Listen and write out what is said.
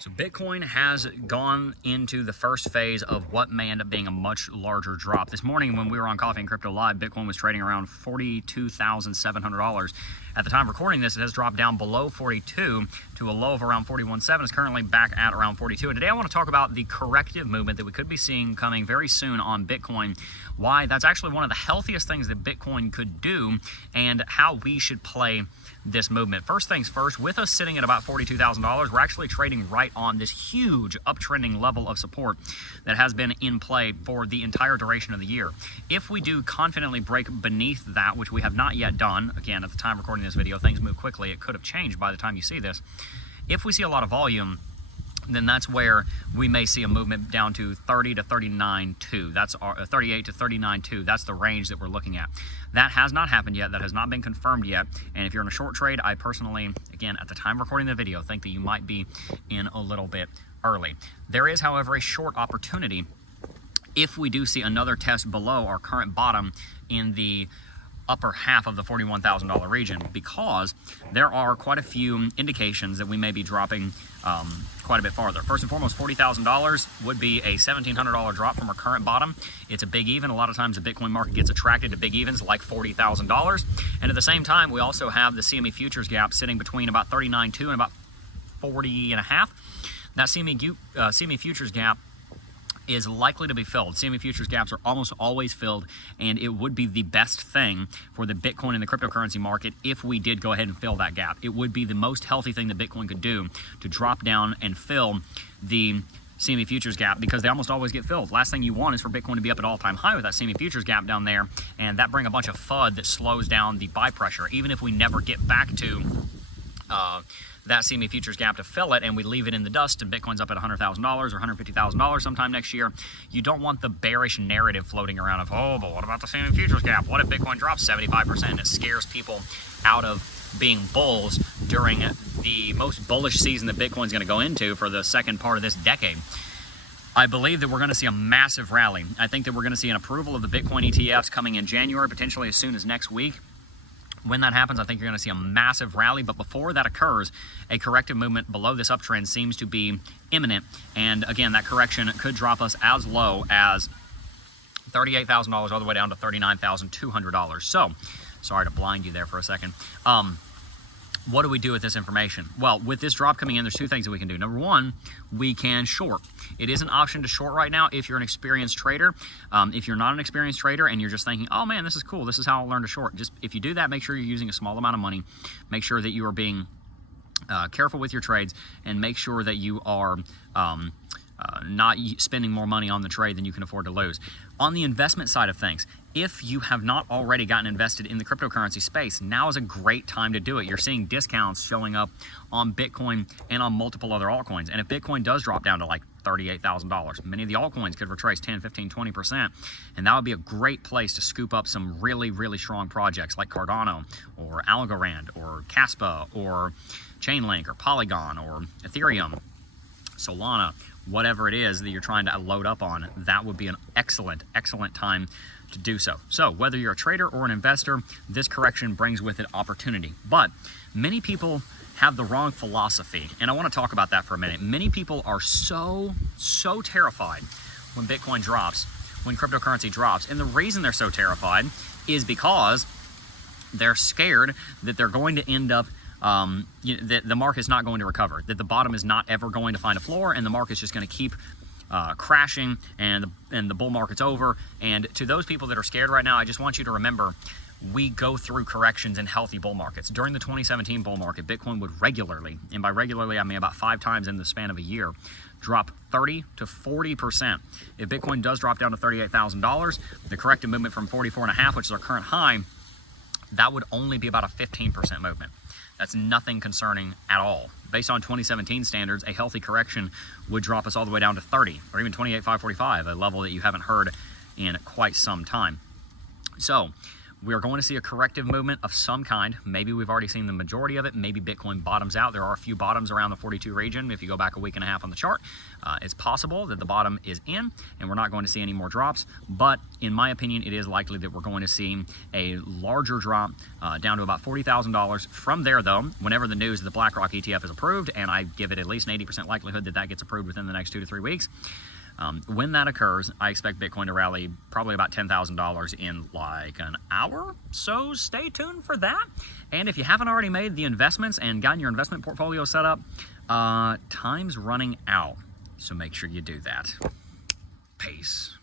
So Bitcoin has gone into the first phase of what may end up being a much larger drop. This morning when we were on Coffee and Crypto Live, Bitcoin was trading around $42,700. At the time of recording this, it has dropped down below 42 to a low of around 41.7. It's currently back at around 42. And today I want to talk about the corrective movement that we could be seeing coming very soon on Bitcoin, why that's actually one of the healthiest things that Bitcoin could do, and how we should play this movement. First things first, with us sitting at about $42,000, we're actually trading right on this huge uptrending level of support that has been in play for the entire duration of the year. If we do confidently break beneath that, which we have not yet done, again, at the time of recording this video, things move quickly. It could have changed by the time you see this. If we see a lot of volume, then that's where we may see a movement down to 30 to 39.2. That's our 38 to 39.2. That's the range that we're looking at. That has not happened yet. That has not been confirmed yet. And if you're in a short trade, I personally, again, at the time of recording the video, think that you might be in a little bit early. There is, however, a short opportunity if we do see another test below our current bottom in the upper half of the $41,000 region, because there are quite a few indications that we may be dropping quite a bit farther. First and foremost, $40,000 would be a $1,700 drop from our current bottom. It's a big even. A lot of times the Bitcoin market gets attracted to big evens like $40,000. And at the same time, we also have the CME futures gap sitting between about 39.2 and about 40.5. That CME futures gap is likely to be filled. CME futures gaps are almost always filled, and it would be the best thing for the Bitcoin and the cryptocurrency market if we did go ahead and fill that gap. It would be the most healthy thing that Bitcoin could do to drop down and fill the CME futures gap, because they almost always get filled. Last thing you want is for Bitcoin to be up at all-time high with that CME futures gap down there, and that bring a bunch of FUD that slows down the buy pressure. Even if we never get back to that CME futures gap to fill it, and we leave it in the dust and Bitcoin's up at $100,000 or $150,000 sometime next year, you don't want the bearish narrative floating around of, oh, but what about the CME futures gap? What if Bitcoin drops 75%? It scares people out of being bulls during the most bullish season that Bitcoin's going to go into for the second part of this decade. I believe that we're going to see a massive rally. I think that we're going to see an approval of the Bitcoin ETFs coming in January, potentially as soon as next week. When that happens, I think you're going to see a massive rally, but before that occurs, a corrective movement below this uptrend seems to be imminent. And again, that correction could drop us as low as $38,000 all the way down to $39,200. So, sorry to blind you there for a second. What do we do with this information? Well, with this drop coming in, there's two things that we can do. Number one, we can short. It is an option to short right now if you're an experienced trader. If you're not an experienced trader and you're just thinking, oh man, this is cool, this is how I'll learn to short. Just if you do that, make sure you're using a small amount of money. Make sure that you are being careful with your trades, and make sure that you are not spending more money on the trade than you can afford to lose. On the investment side of things, if you have not already gotten invested in the cryptocurrency space, now is a great time to do it. You're seeing discounts showing up on Bitcoin and on multiple other altcoins. And if Bitcoin does drop down to like $38,000, many of the altcoins could retrace 10, 15, 20%. And that would be a great place to scoop up some really, really strong projects like Cardano or Algorand or Caspa or Chainlink or Polygon or Ethereum, Solana, whatever it is that you're trying to load up on. That would be an excellent, excellent time to do so. So whether you're a trader or an investor, this correction brings with it opportunity. But many people have the wrong philosophy, and I want to talk about that for a minute. Many people are so terrified when Bitcoin drops, when cryptocurrency drops, and the reason they're so terrified is because they're scared that they're going to end up that the market is not going to recover, that the bottom is not ever going to find a floor, and the market's just going to keep crashing, and the bull market's over. And to those people that are scared right now, I just want you to remember, we go through corrections in healthy bull markets. During the 2017 bull market, Bitcoin would regularly, and by regularly I mean about 5 times in the span of a year, drop 30 to 40%. If Bitcoin does drop down to $38,000, the corrective movement from 44.5, which is our current high, that would only be about a 15% movement. That's nothing concerning at all. Based on 2017 standards, a healthy correction would drop us all the way down to 30, or even 28,545, a level that you haven't heard in quite some time. So We are going to see a corrective movement of some kind. Maybe we've already seen the majority of it. Maybe Bitcoin bottoms out. There are a few bottoms around the 42 region. If you go back a week and a half on the chart, it's possible that the bottom is in and we're not going to see any more drops. But in my opinion, it is likely that we're going to see a larger drop down to about $40,000. From there, though, whenever the news that the BlackRock ETF is approved, and I give it at least an 80% likelihood that that gets approved within the next 2 to 3 weeks, when that occurs, I expect Bitcoin to rally probably about $10,000 in like an hour. So stay tuned for that. And if you haven't already made the investments and gotten your investment portfolio set up, time's running out. So make sure you do that. Peace.